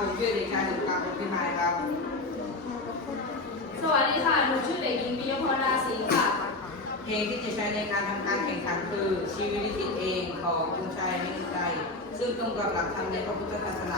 ผมชื่อเด็กชายสุภาพรพิมายครับ สวัสดีค่ะ หนูชื่อเด็กหญิงปิยพรราศีค่ะ เพลงที่จะใช้ในการทำการแข่งขันคือชีวิตที่ติดเองของคุณชายมิตรใจ ซึ่งตรงกับหลักธรรมในพระพุทธศาสนา